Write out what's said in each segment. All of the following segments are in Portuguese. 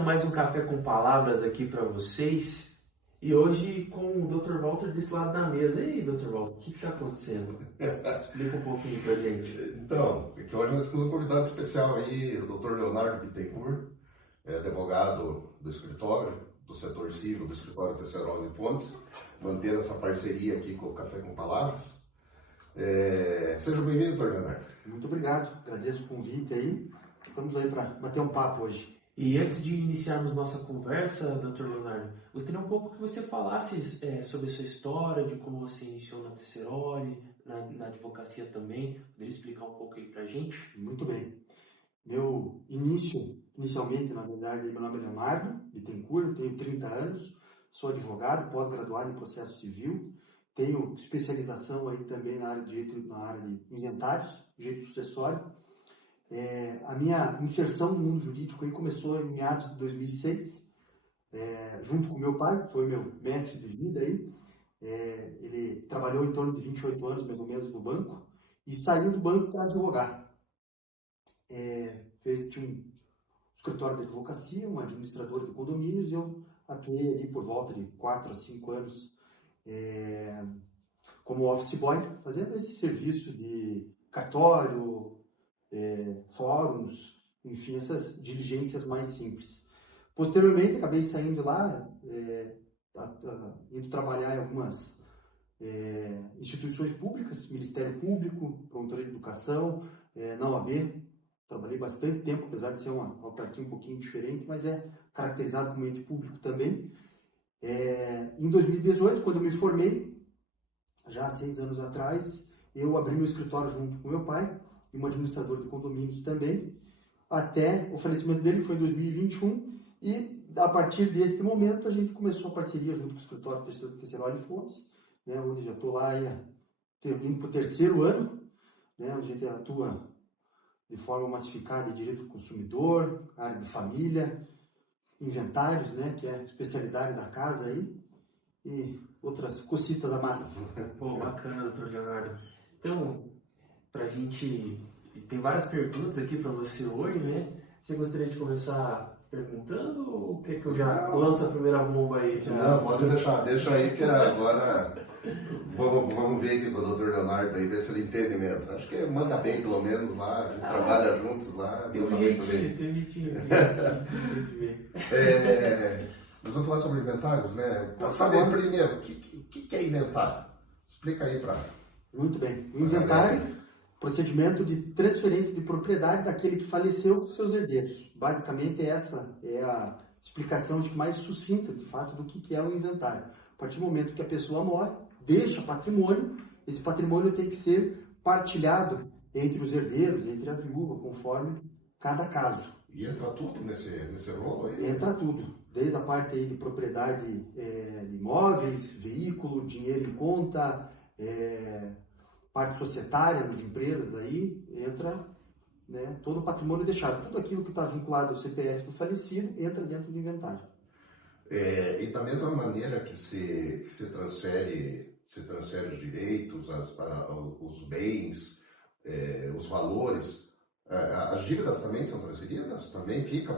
começando mais um Café com Palavras aqui para vocês. E hoje com o Dr. Walter desse lado da mesa. E aí, Dr. Walter, o que está acontecendo? Explica um pouquinho para gente. Então, que hoje nós temos um convidado especial aí, o Dr. Leonardo Bittencourt, advogado do escritório, do setor civil, do escritório Tesseroli e Fontes, mantendo essa parceria aqui com o Café com Palavras. Seja bem-vindo, Dr. Leonardo. Muito obrigado, agradeço o convite aí. Estamos aí para bater um papo hoje. E antes de iniciarmos nossa conversa, Dr. Leonardo, gostaria um pouco que você falasse sobre a sua história, de como você iniciou na Tesseroli, na advocacia também. Poderia explicar um pouco aí para a gente? Muito bem. Inicialmente, na verdade, meu nome é Leonardo Bittencourt, eu tenho 30 anos, sou advogado, pós-graduado em processo civil, tenho especialização aí também na área de direito, na área de inventários, direito sucessório. A minha inserção no mundo jurídico aí começou em meados de 2006, junto com meu pai, que foi meu mestre de vida aí. Ele trabalhou em torno de 28 anos, mais ou menos, no banco, e saiu do banco para advogar. Tinha um escritório de advocacia, um administrador de condomínios, e eu atuei ali por volta de 4 a 5 anos como office boy, fazendo esse serviço de cartório, fóruns, enfim, essas diligências mais simples. Posteriormente, acabei saindo lá, indo trabalhar em algumas instituições públicas, Ministério Público, Promotoria de Educação, na OAB. Trabalhei bastante tempo, apesar de ser uma autarquia um pouquinho diferente, mas é caracterizado como ente público também. Em 2018, quando eu me formei, já há 6 anos atrás, eu abri meu escritório junto com meu pai, e um administrador de condomínios também, até o falecimento dele, que foi em 2021, e a partir deste momento a gente começou a parceria junto com o escritório Tesseroli e Fontes, né, onde já estou lá indo para o 3º ano, né, onde a gente atua de forma massificada em direito do consumidor, área de família, inventários, né, que é a especialidade da casa aí, e outras cositas a mais. Pô, bacana, doutor Leonardo. Então, pra gente... Tem várias perguntas aqui para você hoje, né? Você gostaria de começar perguntando ou quer que eu já lance a primeira bomba aí? Não, pode deixa aí que agora vamos ver aqui com o Dr. Leonardo aí, ver se ele entende mesmo. Acho que manda bem, pelo menos, lá, a gente trabalha juntos lá. Tem um jeitinho. Nós vamos falar sobre inventários, né? Para saber primeiro, o que é inventário? Explica aí para... Muito bem. O inventário, procedimento de transferência de propriedade daquele que faleceu para os seus herdeiros. Basicamente, essa é a explicação mais sucinta, de fato, do que é o inventário. A partir do momento que a pessoa morre, deixa patrimônio, esse patrimônio tem que ser partilhado entre os herdeiros, entre a viúva, conforme cada caso. E entra tudo nesse rolo aí? Entra tudo, desde a parte aí de propriedade de imóveis, veículo, dinheiro em conta, parte societária das empresas aí, entra, né, todo o patrimônio deixado. Tudo aquilo que está vinculado ao CPF do falecido entra dentro do inventário. E da mesma maneira que se transfere os direitos, os bens, os valores, as dívidas também são transferidas? Também fica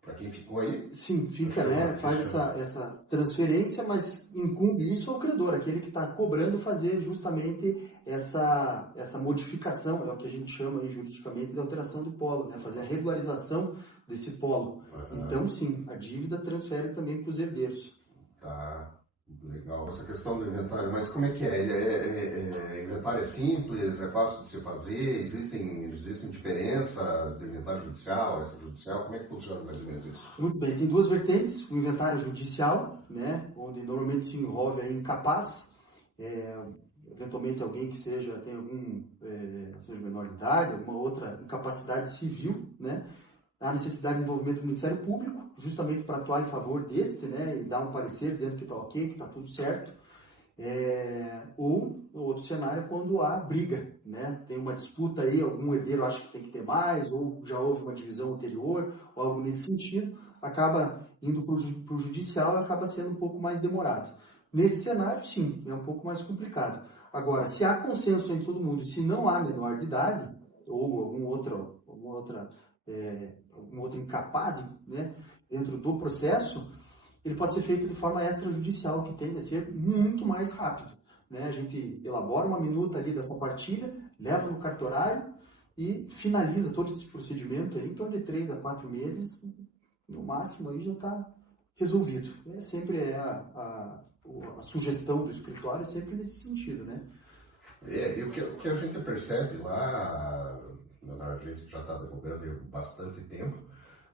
para quem ficou aí? Sim, fica, né? Faz essa transferência, mas incumbe isso ao credor, aquele que está cobrando fazer justamente essa modificação, é o que a gente chama aí, juridicamente de alteração de polo, né? Fazer a regularização desse polo. Então, sim, a dívida transfere também para os herdeiros. Tá, legal. Essa questão do inventário, mas como é que é? Inventário é simples, é fácil de se fazer? Existem diferenças do inventário judicial, extrajudicial? Como é que funciona mais ou menos isso? Muito bem, tem 2 vertentes. O inventário judicial, né, onde normalmente se envolve aí incapaz, eventualmente alguém que seja menor de idade, alguma outra incapacidade civil, né? Há necessidade de envolvimento do Ministério Público, justamente para atuar em favor deste, né, e dar um parecer dizendo que está ok, que está tudo certo. Ou, no outro cenário, quando há briga, né, tem uma disputa aí, algum herdeiro acha que tem que ter mais, ou já houve uma divisão anterior, ou algo nesse sentido, acaba indo para o judicial e acaba sendo um pouco mais demorado. Nesse cenário, sim, é um pouco mais complicado. Agora, se há consenso em todo mundo, se não há menor de idade, ou algum outro incapaz, né, dentro do processo, ele pode ser feito de forma extrajudicial, que tende a ser muito mais rápido, né? A gente elabora uma minuta ali dessa partilha, leva no cartorário e finaliza todo esse procedimento aí em torno de 3 a 4 meses, no máximo aí já está resolvido. Sempre a sugestão do escritório é sempre nesse sentido, né? E o que a gente percebe lá, Leonardo, a gente já está advogando há bastante tempo,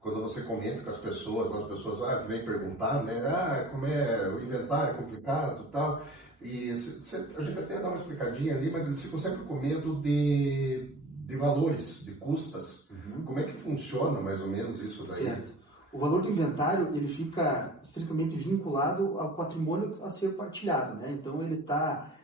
quando você comenta com as pessoas vêm perguntar, né, como é o inventário, é complicado e tal, e a gente até dá uma explicadinha ali, mas eles ficam sempre com medo de valores, de custas. Como é que funciona mais ou menos isso daí? Certo. O valor do inventário, ele fica estritamente vinculado ao patrimônio a ser partilhado, né? Então, ele está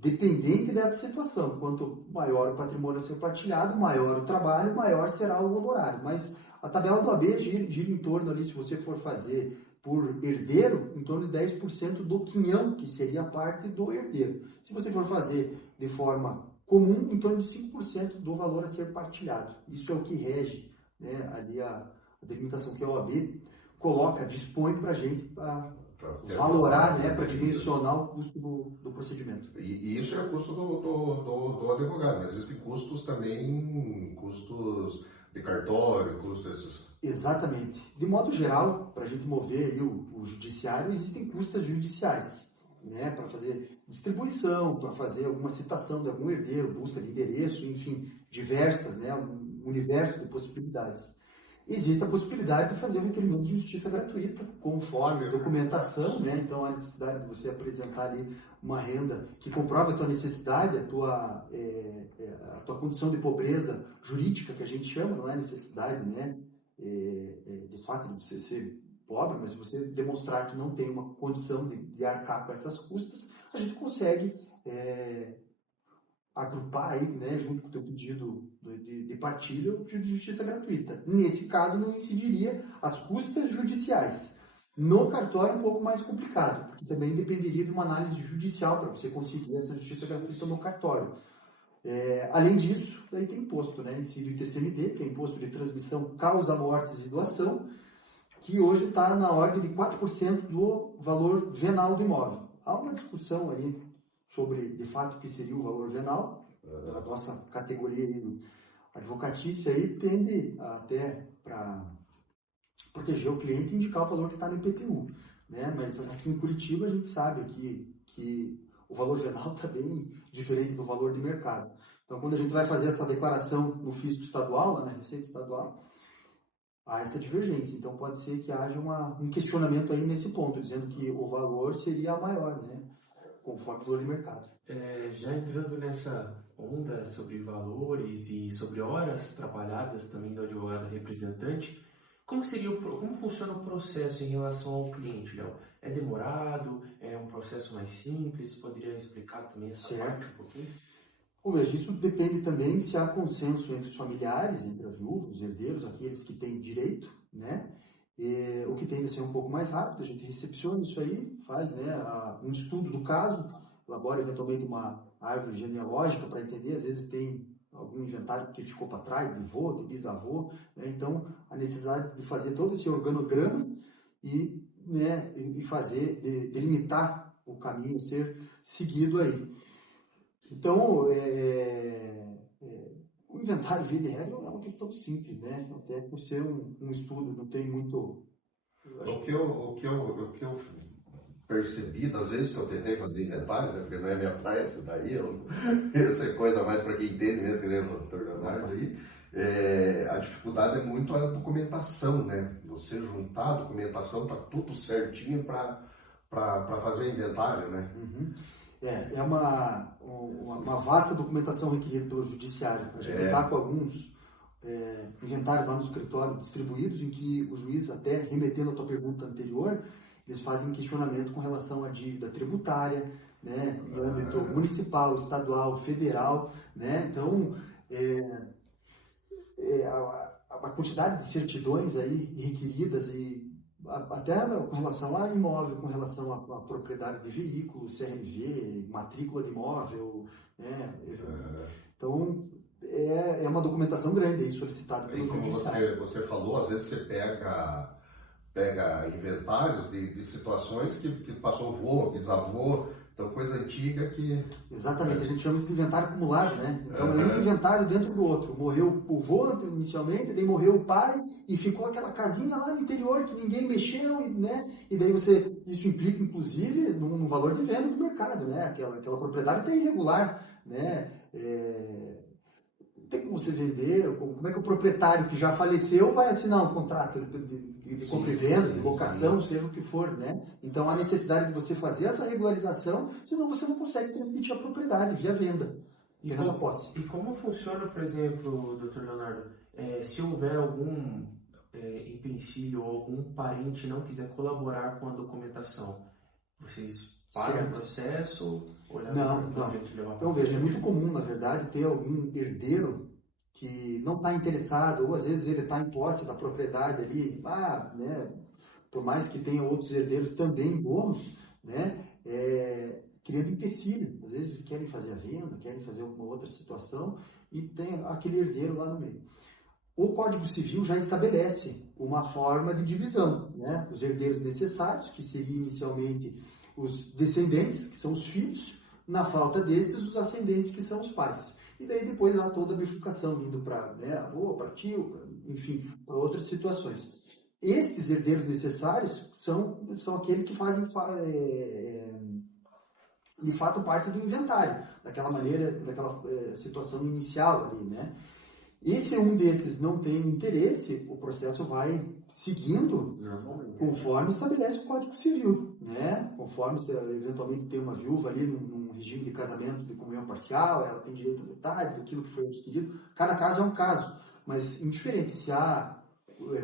dependente dessa situação. Quanto maior o patrimônio a ser partilhado, maior o trabalho, maior será o honorário. Mas a tabela do AB gira em torno ali, se você for fazer por herdeiro, em torno de 10% do quinhão, que seria a parte do herdeiro. Se você for fazer de forma comum, em torno de 5% do valor a ser partilhado. Isso é o que rege, né, ali a delimitação que a OAB coloca, dispõe para a gente para valorar, né, para dimensionar o custo do procedimento. E isso é o custo do advogado, mas existem custos também, custos de cartório, custos desses... Exatamente. De modo geral, para a gente mover aí o judiciário, existem custas judiciais, né, para fazer distribuição, para fazer alguma citação de algum herdeiro, busca de endereço, enfim, diversas, né, um universo de possibilidades. Existe a possibilidade de fazer um requerimento de justiça gratuita, conforme documentação, né? Então, a necessidade de você apresentar ali uma renda que comprova a tua necessidade, a tua condição de pobreza jurídica, que a gente chama, não é necessidade, né? De fato de você ser pobre, mas se você demonstrar que não tem uma condição de arcar com essas custas, a gente consegue agrupar aí, né, junto com o teu pedido de partilha, o pedido de justiça gratuita. Nesse caso, não incidiria as custas judiciais. No cartório, um pouco mais complicado, porque também dependeria de uma análise judicial para você conseguir essa justiça gratuita no cartório. Além disso, daí tem imposto, né? Incide o ITCMD, que é Imposto de Transmissão, Causa, Mortes e Doação, que hoje está na ordem de 4% do valor venal do imóvel. Há uma discussão aí sobre, de fato, o que seria o valor venal. A nossa categoria aí, advocatícia, aí tende até para proteger o cliente e indicar o valor que está no IPTU, né? Mas aqui em Curitiba a gente sabe que o valor venal está bem diferente do valor de mercado. Então, quando a gente vai fazer essa declaração no fisco estadual, lá na Receita Estadual, há essa divergência. Então, pode ser que haja um questionamento aí nesse ponto, dizendo que o valor seria maior, né, conforme o valor de mercado. Já entrando nessa onda sobre valores e sobre horas trabalhadas também do advogado representante, como funciona o processo em relação ao cliente, Léo? É demorado? É um processo mais simples? Poderia explicar também essa parte um pouquinho? Veja, isso depende também se há consenso entre os familiares, entre a viúva, os herdeiros, aqueles que têm direito, né? O que tende a ser um pouco mais rápido, a gente recepciona isso aí, faz, né, um estudo do caso, elabora eventualmente uma árvore genealógica para entender, às vezes tem algum inventário que ficou para trás, de avô, de bisavô, né? Então a necessidade de fazer todo esse organograma e delimitar o caminho a ser seguido aí. Então, o inventário, via de regra, é uma questão simples, né? Até por ser um estudo, não tem muito... O que eu percebi das vezes que eu tentei fazer inventário, né? Porque não é minha praia, isso daí, essa é coisa mais para quem entende mesmo, que nem o Dr. Leonardo aí, a dificuldade é muito a documentação, né? Você juntar a documentação, tá tudo certinho para fazer o inventário, né? Uhum. É uma vasta documentação requerida pelo judiciário. A gente está com alguns inventários lá no escritório distribuídos, em que o juiz, até remetendo a tua pergunta anterior, eles fazem questionamento com relação à dívida tributária, né, no âmbito municipal, estadual, federal, né? Então, a quantidade de certidões aí requeridas e até com relação a imóvel, com relação à propriedade de veículo, CRV, matrícula de imóvel, né? Então, é uma documentação grande aí solicitada pelo E como judiciário. você falou, às vezes você pega inventários de situações que passou vô, bisavô, então coisa antiga que... Exatamente, a gente chama isso de inventário acumulado, né? Então é um Uhum. inventário dentro do outro. Morreu o vô inicialmente, daí morreu o pai e ficou aquela casinha lá no interior que ninguém mexeu, né? E daí isso implica inclusive no valor de venda do mercado, né? Aquela propriedade está irregular, né? Não tem como você vender, como é que o proprietário que já faleceu vai assinar um contrato de compra e venda, de locação, seja o que for, né? Então há necessidade de você fazer essa regularização, senão você não consegue transmitir a propriedade via venda, apenas a posse. E como funciona, por exemplo, doutor Leonardo, se houver algum empecilho ou algum parente não quiser colaborar com a documentação, vocês param o processo? Ou Não. Então veja, é muito comum, na verdade, ter algum herdeiro que não está interessado, ou às vezes ele está em posse da propriedade ali, né, por mais que tenha outros herdeiros também bons, né, criando empecilho. Às vezes querem fazer a venda, querem fazer alguma outra situação e tem aquele herdeiro lá no meio. O Código Civil já estabelece uma forma de divisão, né? Os herdeiros necessários, que seriam inicialmente os descendentes, que são os filhos, na falta destes, os ascendentes, que são os pais. E daí depois há toda a bifurcação, indo para avô, para tio, enfim, para outras situações. Estes herdeiros necessários são aqueles que fazem de fato parte do inventário, daquela maneira, daquela situação inicial ali, né? E se um desses não tem interesse, o processo vai seguindo conforme estabelece o Código Civil, né? Conforme eventualmente tem uma viúva ali num regime de casamento de comunhão parcial, ela tem direito a metade daquilo que foi adquirido. Cada caso é um caso, mas indiferente se há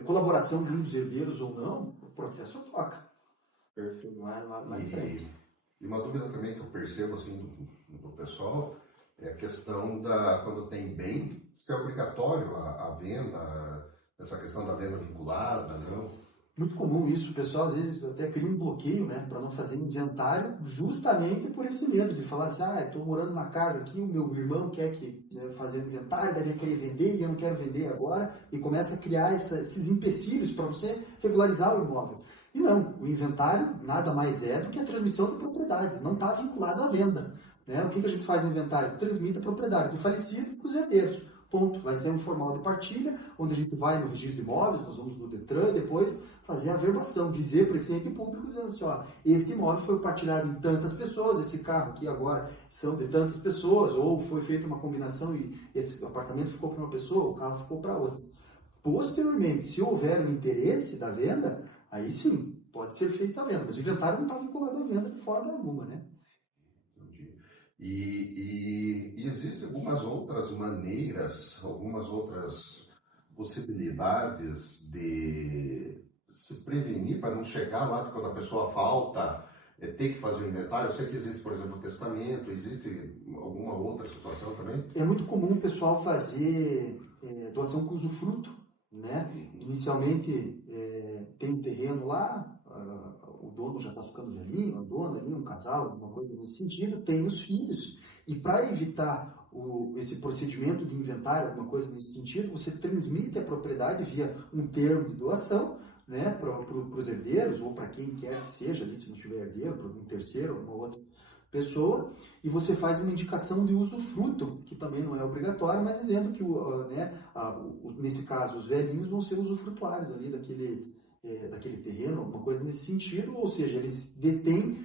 colaboração dos herdeiros ou não, o processo toca. Perfeito, vai em frente. E uma dúvida também que eu percebo assim do pessoal é a questão quando tem bem, se é obrigatório a venda, essa questão da venda vinculada, não? Muito comum isso, o pessoal às vezes até cria um bloqueio, né, para não fazer inventário, justamente por esse medo de falar assim, estou morando na casa aqui, o meu irmão quer fazer inventário, deve querer vender e eu não quero vender agora, e começa a criar esses empecilhos para você regularizar o imóvel. E não, o inventário nada mais é do que a transmissão de propriedade, não está vinculado à venda. Né? O que a gente faz no inventário? Transmite a propriedade do falecido para os herdeiros. Ponto. Vai ser um formal de partilha, onde a gente vai no registro de imóveis, nós vamos no Detran depois fazer a averbação, dizer para esse ente público, dizendo assim, este imóvel foi partilhado em tantas pessoas, esse carro aqui agora são de tantas pessoas, ou foi feita uma combinação e esse apartamento ficou para uma pessoa, o carro ficou para outra. Posteriormente, se houver um interesse da venda, aí sim, pode ser feita a venda, mas o inventário não está vinculado à venda de forma alguma, né? E existem algumas outras maneiras, algumas outras possibilidades de se prevenir para não chegar lá quando a pessoa falta, ter que fazer o inventário. Eu sei que existe, por exemplo, o testamento, existe alguma outra situação também? É muito comum o pessoal fazer doação com usufruto, né? Inicialmente tem um terreno lá, o dono já está ficando velhinho, a dona ali, um casal, alguma coisa nesse sentido, tem os filhos. E para evitar esse procedimento de inventário, alguma coisa nesse sentido, você transmite a propriedade via um termo de doação, né, para os herdeiros, ou para quem quer que seja, ali, se não tiver herdeiro, para um terceiro, alguma outra pessoa, e você faz uma indicação de usufruto, que também não é obrigatório, mas dizendo que, nesse caso, os velhinhos vão ser usufrutuários ali daquele terreno, alguma coisa nesse sentido, ou seja, eles detêm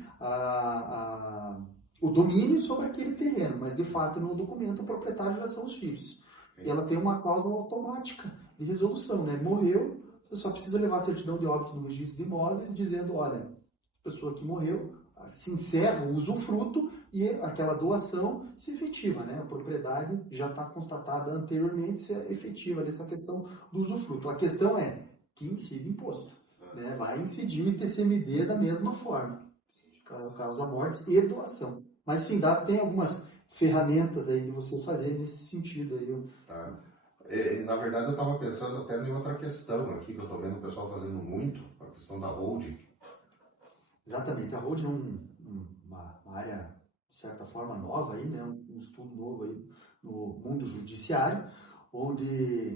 o domínio sobre aquele terreno, mas de fato no documento o proprietário já são os filhos. E ela tem uma cláusula automática de resolução, né? Morreu, você só precisa levar a certidão de óbito no registro de imóveis, dizendo, olha, a pessoa que morreu, se encerra o usufruto e aquela doação se efetiva, né? A propriedade já está constatada anteriormente, se é efetiva nessa questão do usufruto. A questão é que incide imposto, né? Vai incidir o ITCMD da mesma forma, causa mortes e doação. Mas sim, tem algumas ferramentas aí de você fazer nesse sentido aí. Tá. Na verdade, eu estava pensando até em outra questão aqui, que eu estou vendo o pessoal fazendo muito, a questão da holding. Exatamente, a holding é uma área, de certa forma, nova aí, né? Um estudo novo aí no mundo judiciário, onde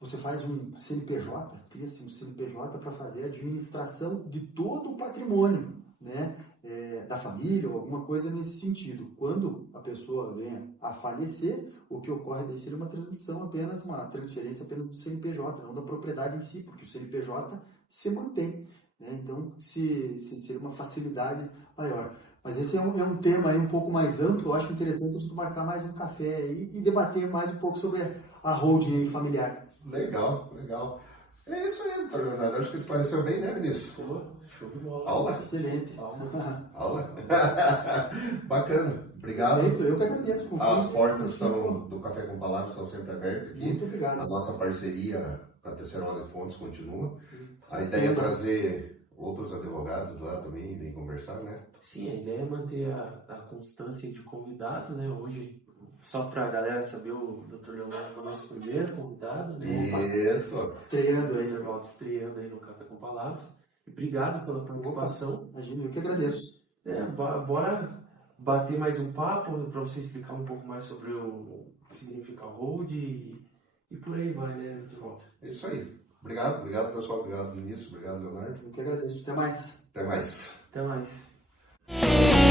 você faz um CNPJ, cria-se um CNPJ para fazer a administração de todo o patrimônio, né, da família ou alguma coisa nesse sentido. Quando a pessoa venha a falecer, o que ocorre daí seria uma transferência apenas do CNPJ, não da propriedade em si, porque o CNPJ se mantém, né? Então, se seria uma facilidade maior. Mas esse é um tema aí um pouco mais amplo. Eu acho interessante a gente marcar mais um café aí e debater mais um pouco sobre a holding aí familiar. Legal, legal. É isso aí, doutor Leonardo. Acho que esclareceu bem, né, Vinícius? Pô, show de bola. Aula? Excelente. Aula? Bacana. Obrigado. Eu que agradeço. As portas do Café com Palavras estão sempre abertas aqui. Muito obrigado. A nossa parceria com a Tesserona de Fontes continua. A Sim, ideia é trazer outros advogados lá também, vem conversar, né? Sim, a ideia é manter a constância de convidados, né? Hoje, só para a galera saber, o Dr. Leonardo foi o nosso primeiro convidado, né? Isso. Estreando O aí. Dr. Walter estreando aí no Café com Palavras. E obrigado pela participação. Imagina, eu que agradeço. Bora bater mais um papo para você explicar um pouco mais sobre o que significa hold e por aí vai, né, Dr. Walter? É isso aí. Obrigado, pessoal. Obrigado, Vinícius. Obrigado, Leonardo. Eu que agradeço. Até mais. Até mais. Até mais.